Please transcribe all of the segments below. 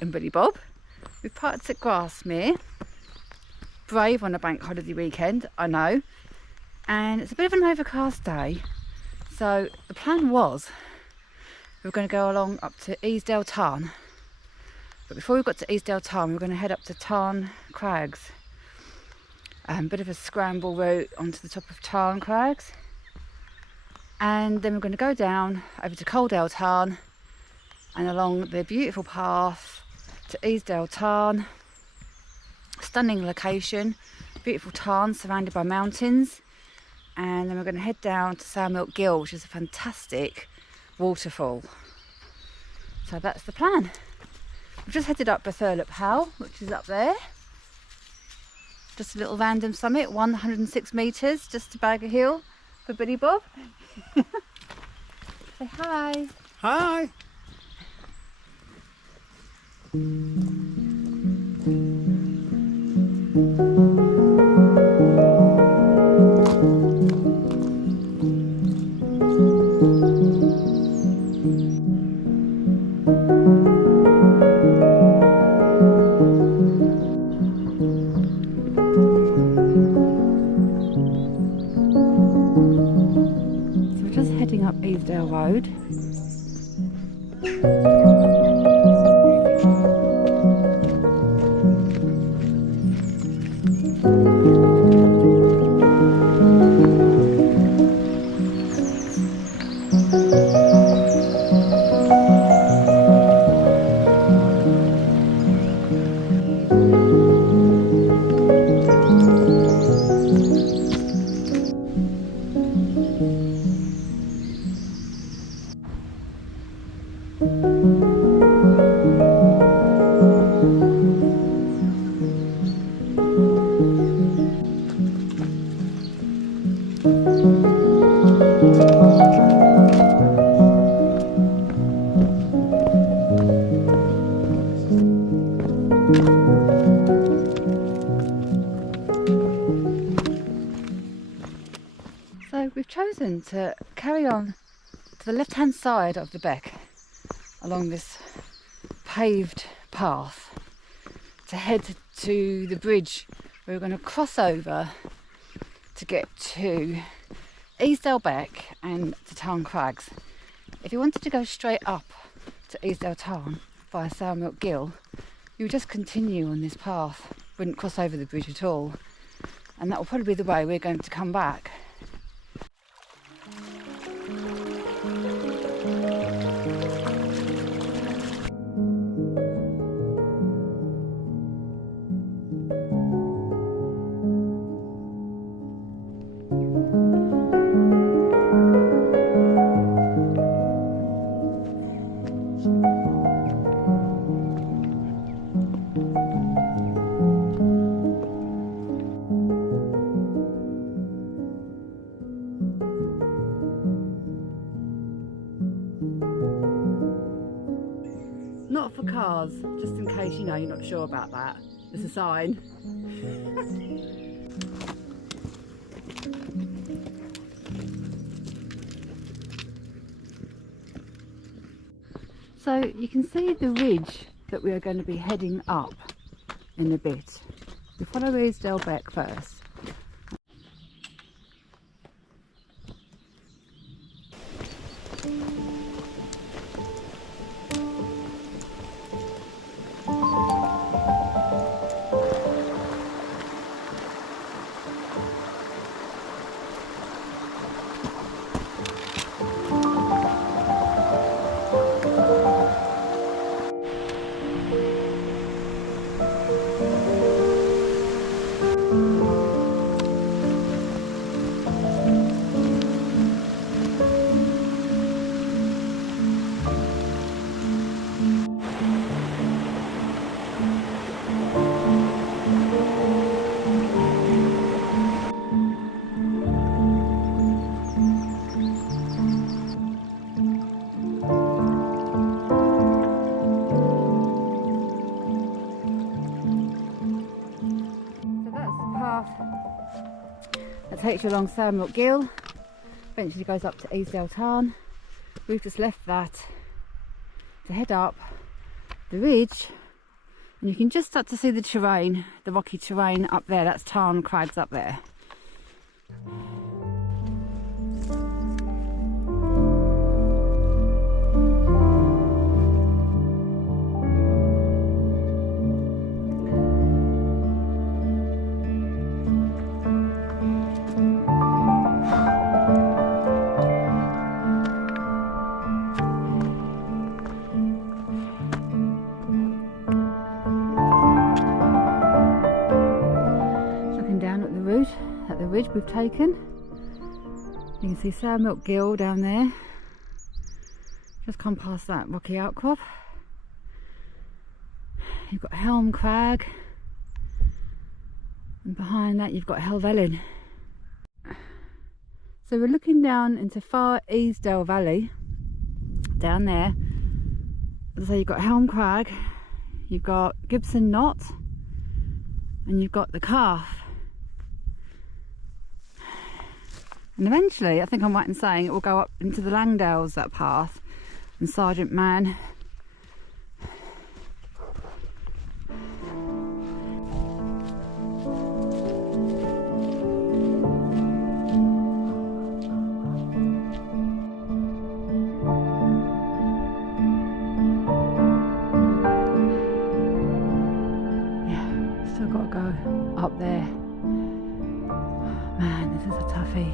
and Billy Bob. We've parked at Grasmere. Brave on a bank holiday weekend, I know. And it's a bit of an overcast day. So the plan was we were going to go along up to Easdale Tarn. But before we got to Easdale Tarn, we were going to head up to Tarn Crags. A bit of a scramble route onto the top of Tarn Crags. And then we're going to go down over to Coldale Tarn and along the beautiful path to Easdale Tarn. Stunning location, beautiful tarn surrounded by mountains. And then we're going to head down to Sour Milk Gill, which is a fantastic waterfall. So that's the plan. We've just headed up Waterfall, which is up there. Just a little random summit, 106 metres, just to bag a hill for Billy Bob. Say hi. Hi. Up Easdale Road. So we've chosen to carry on to the left hand side of the Beck along this paved path to head to the bridge where we're going to cross over to get to Easdale Beck and to Tarn Crags. If you wanted to go straight up to Easdale Tarn via Sour Milk Gill, you would just continue on this path, wouldn't cross over the bridge at all, and that will probably be the way we're going to come back. Not for cars, just in case you're not sure about that. There's a sign. So you can see the ridge that we are going to be heading up in a bit. We follow Easdale Beck first. That takes you along Sour Milk Gill, eventually goes up to Easdale Tarn. We've just left that to head up the ridge And you can just start to see the terrain, the rocky terrain up there. That's Tarn Crags up there. At the ridge we've taken, you can see Sour Milk Gill down there. Just come past that rocky outcrop. You've got Helm Crag, and behind that you've got Helvellyn. So we're looking down into far Easdale Valley down there. So you've got Helm Crag, you've got Gibson Knot, and you've got the Calf. And eventually, I think I'm right in saying, it will go up into the Langdales, that path, and Sergeant Man. Yeah, still got to go up there. Man, this is a toughie.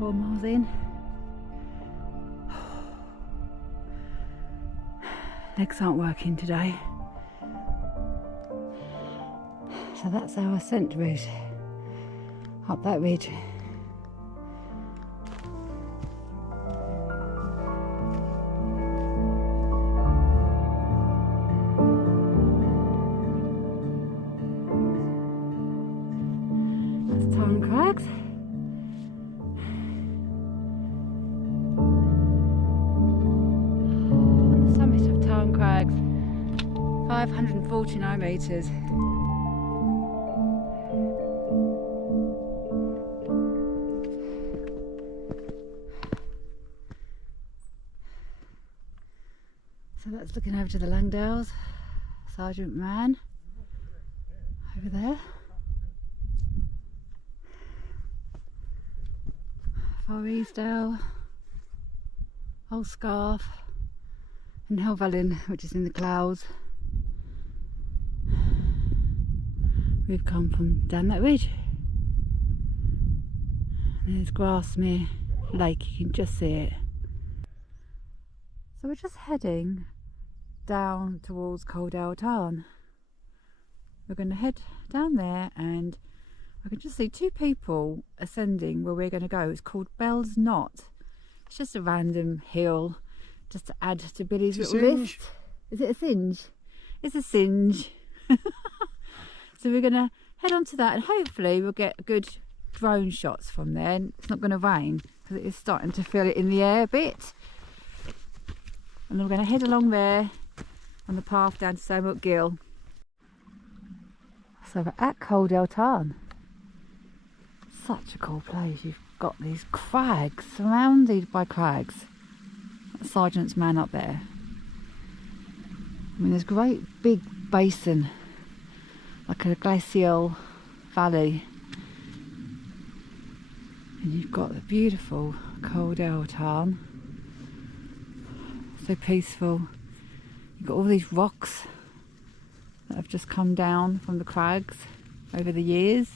4 miles in. Legs aren't working today. So that's our ascent route up that ridge. That's Tarn Crags. Crags, 549 metres. So that's looking over to the Langdales, Sergeant Man over there. Far Easdale, Old Scarf, and Helvellyn, which is in the clouds. We've come from down that ridge. There's Grasmere Lake, you can just see it. So we're just heading down towards Coldale Tarn. We're going to head down there, and I can just see 2 people ascending where we're going to go. It's called Bell's Knot. It's just a random hill, just to add to Billy's little list. Is it a singe? It's a singe. So we're going to head on to that, and hopefully we'll get good drone shots from there. It's not going to rain because it is starting to feel it in the air a bit. And we're going to head along there on the path down to Sour Milk Gill. So we're at Coldale Tarn. Such a cool place. You've got these crags, surrounded by crags. Sergeant's Man up there. I mean, there's a great big basin, like a glacial valley, and you've got the beautiful Coldale Tarn. So peaceful. You've got all these rocks that have just come down from the crags over the years,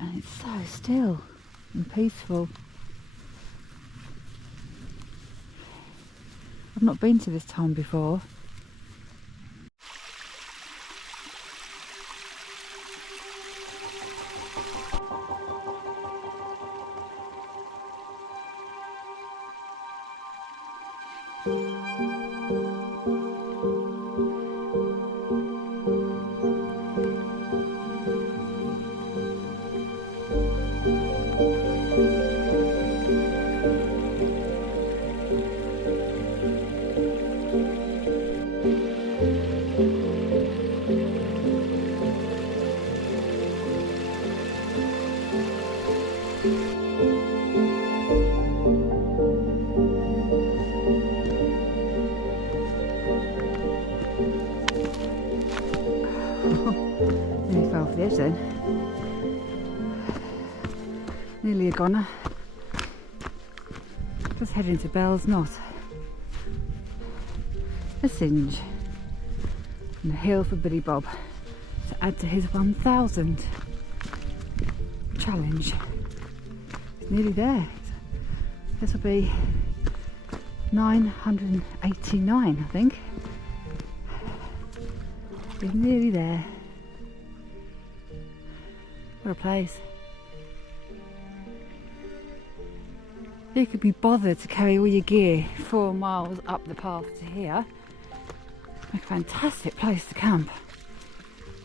and it's so still and peaceful. I've not been to this tarn before. Nearly fell off the edge then. Nearly a goner. Just heading to Bell's Knot. A singe. And a hill for Billy Bob to add to his 1,000 challenge. It's nearly there. This will be 989, I think. It's nearly there. What a place. You could be bothered to carry all your gear 4 miles up the path to here. A fantastic place to camp.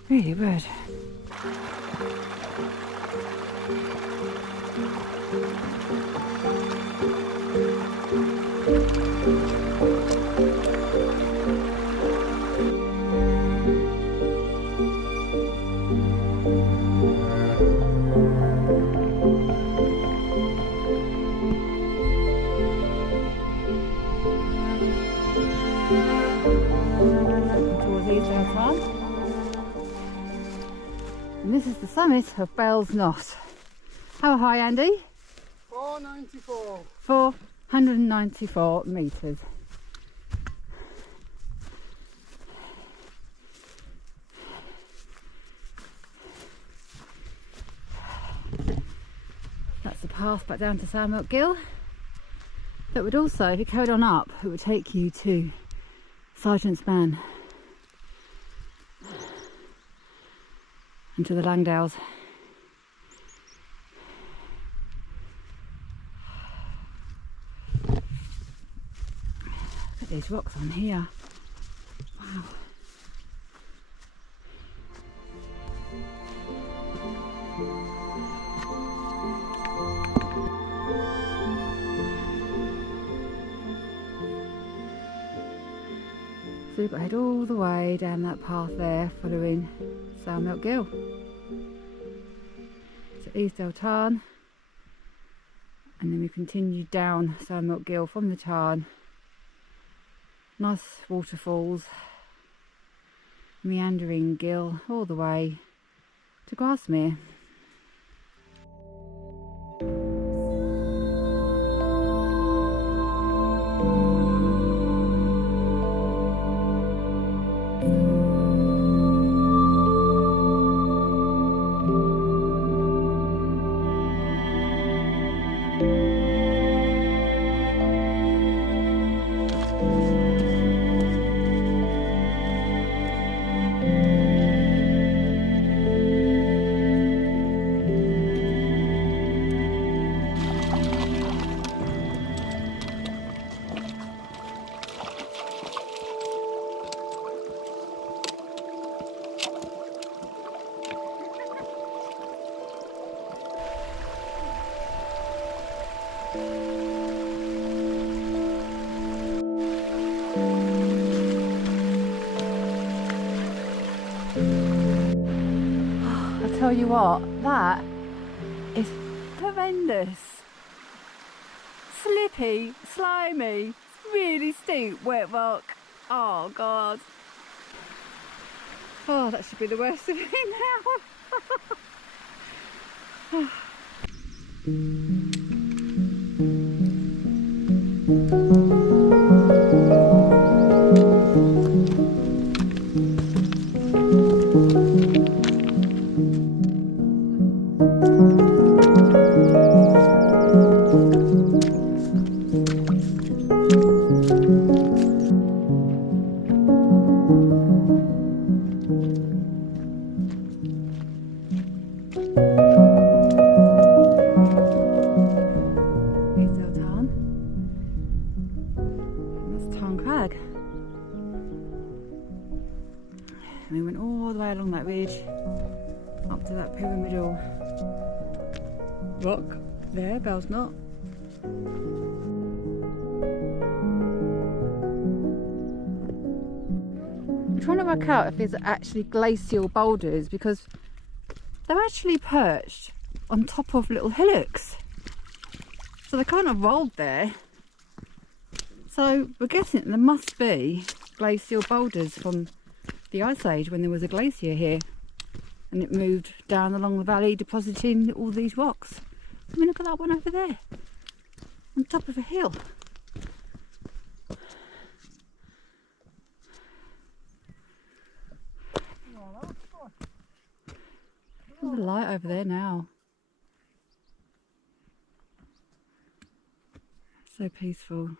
Really would. Towards Easdale Tarn. And this is the summit of Bell's Knot. How high, Andy? 494. 494 metres. That's the path back down to Sour Milk Gill. That would also, if you carried on up, it would take you to Sergeant's Man and to the Langdales. Look at these rocks on here. Wow. So we've got to head all the way down that path there, following Sour Milk Gill to Easdale Tarn, and then we continue down Sour Milk Gill from the Tarn. Nice waterfalls, meandering gill all the way to Grasmere. I tell you what, that is horrendous. Slippy, slimy, really steep, wet rock. Oh God. Oh, that should be the worst of it now. Easdale Tarn. And that's Tarn Crag. And we went all the way along that ridge up to that pyramidal rock there, Bell's Knot. I'm trying to work out if these are actually glacial boulders, because they're actually perched on top of little hillocks. So they kind of rolled there. So we're guessing there must be glacial boulders from the Ice Age when there was a glacier here, and it moved down along the valley, depositing all these rocks. I mean, look at that one over there, on top of a hill. There's a light over there now. So peaceful.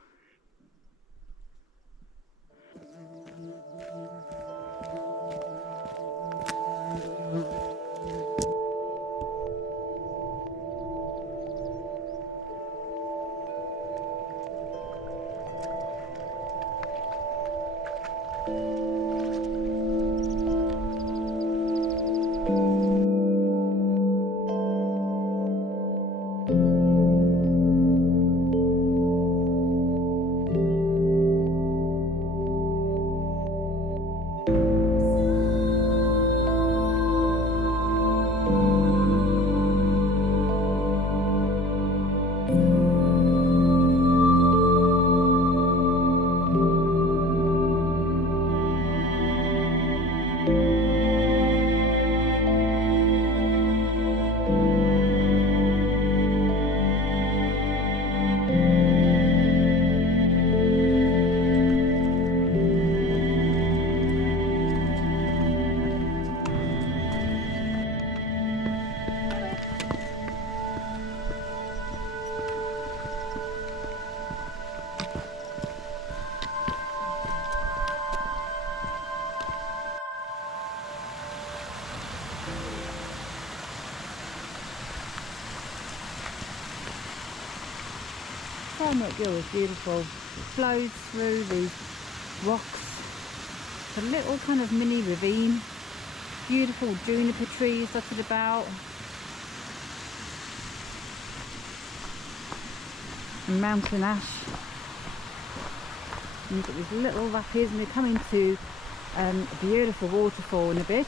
Sour Milk Gill is beautiful. It flows through these rocks. It's a little kind of mini ravine. Beautiful juniper trees dotted about. And mountain ash. And you've got these little rapids, and they come into a beautiful waterfall in a bit.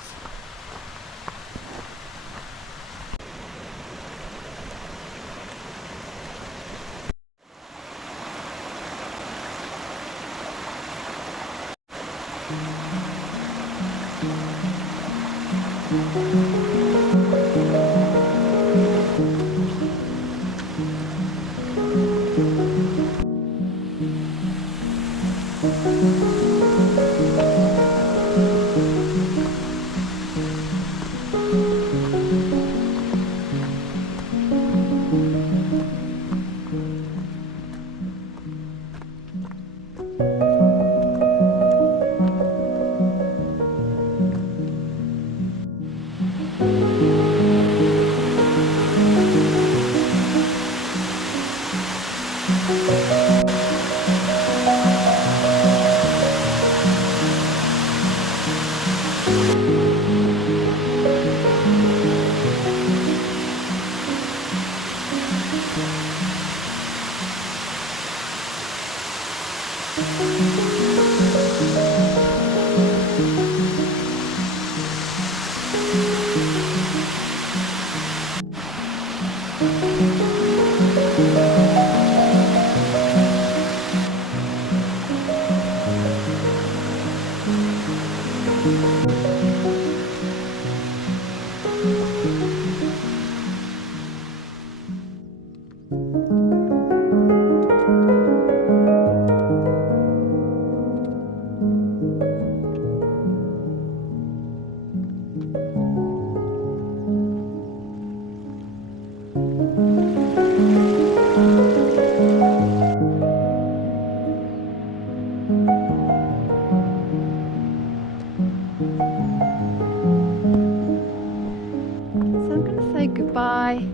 Goodbye,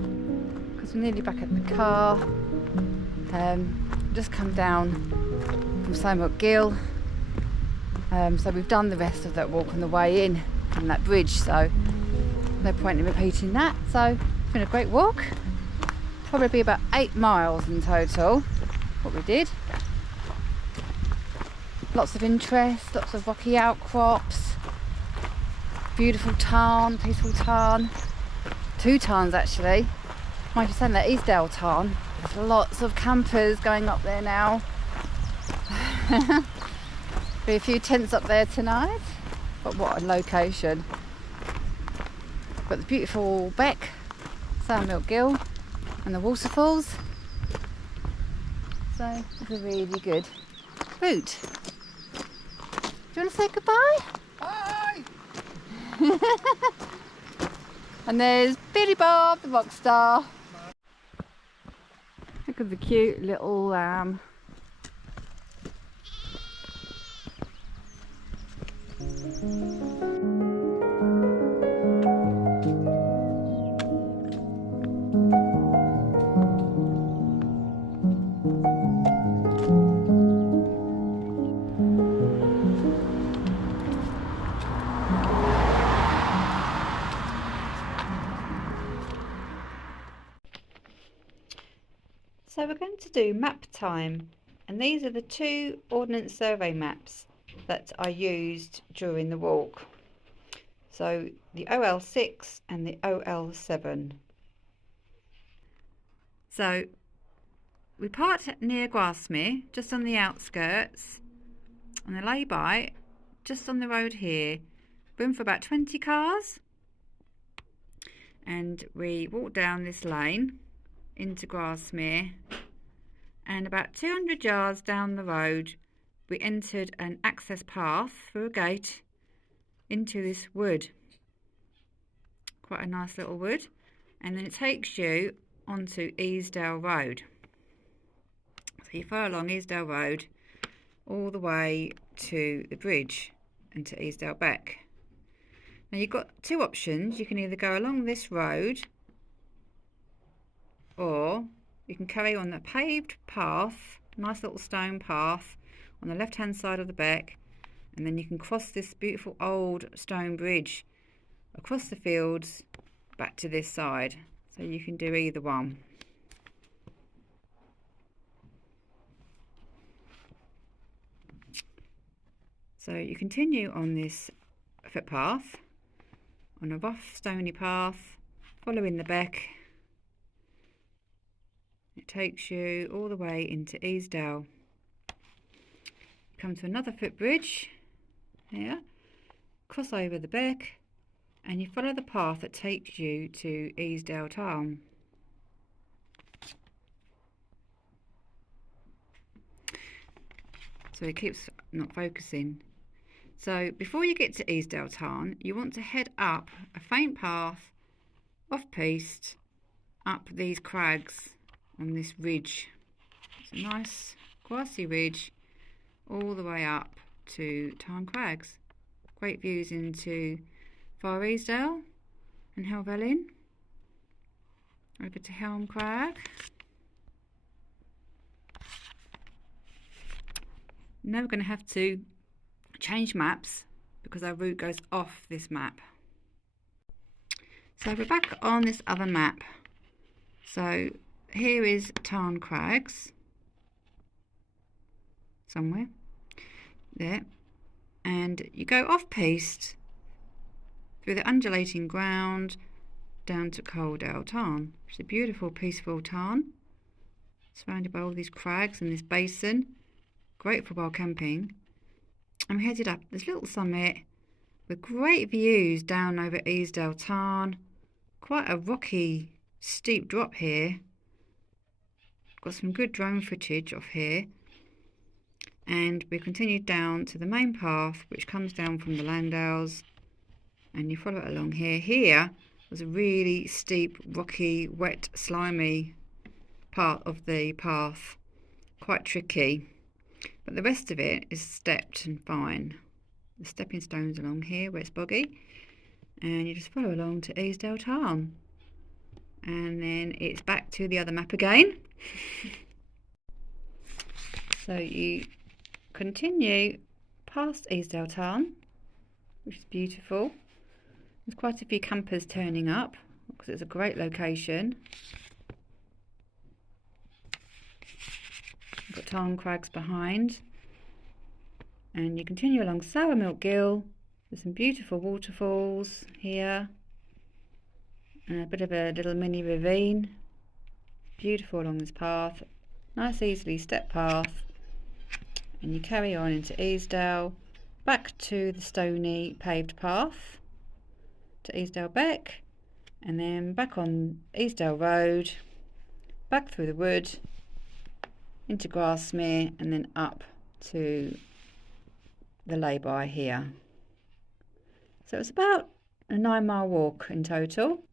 because we're nearly back at the car. Just come down from Sour Milk Gill, so we've done the rest of that walk on the way in on that bridge, so no point in repeating that. So it's been a great walk, probably about 8 miles in total what we did. Lots of interest, lots of rocky outcrops, beautiful tarn, peaceful tarn. 2 tarns actually. Might be saying that Easdale Tarn. There's lots of campers going up there now. Be a few tents up there tonight. But what a location. Got the beautiful Beck, Sour Milk Gill and the waterfalls. So it's a really good route. Do you want to say goodbye? Bye! And there's Billy Bob, the rock star. Look at the cute little lamb. So we're going to do map time, and these are the 2 Ordnance Survey maps that I used during the walk. So the OL6 and the OL7. So we parked near Grasmere, just on the outskirts, and the lay-by just on the road here. Room for about 20 cars. And we walked down this lane into Grasmere, and about 200 yards down the road we entered an access path through a gate into this wood. Quite a nice little wood, and then it takes you onto Easdale Road. So you follow along Easdale Road all the way to the bridge and to Easdale Beck. Now you've got 2 options. You can either go along this road, or you can carry on the paved path, nice little stone path on the left hand side of the beck, and then you can cross this beautiful old stone bridge across the fields back to this side. So you can do either one. So you continue on this footpath on a rough stony path, following the beck. It takes you all the way into Easdale. Come to another footbridge here, cross over the beck, and you follow the path that takes you to Easdale Tarn. So it keeps not focusing. So before you get to Easdale Tarn, you want to head up a faint path off-piste up these crags on this ridge. It's a nice grassy ridge all the way up to Tarn Crags. Great views into Far Easdale and Helvellyn. Over to Helm Crag. Now we're going to have to change maps because our route goes off this map. So we're back on this other map. So here is Tarn Crags, somewhere there, and you go off-piste through the undulating ground down to Coldale Tarn, which is a beautiful peaceful tarn surrounded by all these crags and this basin, great for wild camping. And we headed up this little summit with great views down over Easdale Tarn. Quite a rocky steep drop here. Got some good drone footage off here, and we continued down to the main path which comes down from the Landales, and you follow it along here. Here was a really steep, rocky, wet, slimy part of the path, quite tricky, but the rest of it is stepped and fine. The stepping stones along here where it's boggy, and you just follow along to Easdale Tarn, and then it's back to the other map again. So you continue past Easdale Tarn, which is beautiful. There's quite a few campers turning up because it's a great location. You've got Tarn Crags behind, and you continue along Sour Milk Gill. There's some beautiful waterfalls here, and a bit of a little mini ravine. Beautiful along this path, nice easily step path, and you carry on into Easdale, back to the stony paved path to Easdale Beck, and then back on Easdale Road, back through the wood into Grasmere, and then up to the lay-by here. So it's about a 9-mile walk in total.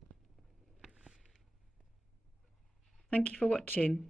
Thank you for watching.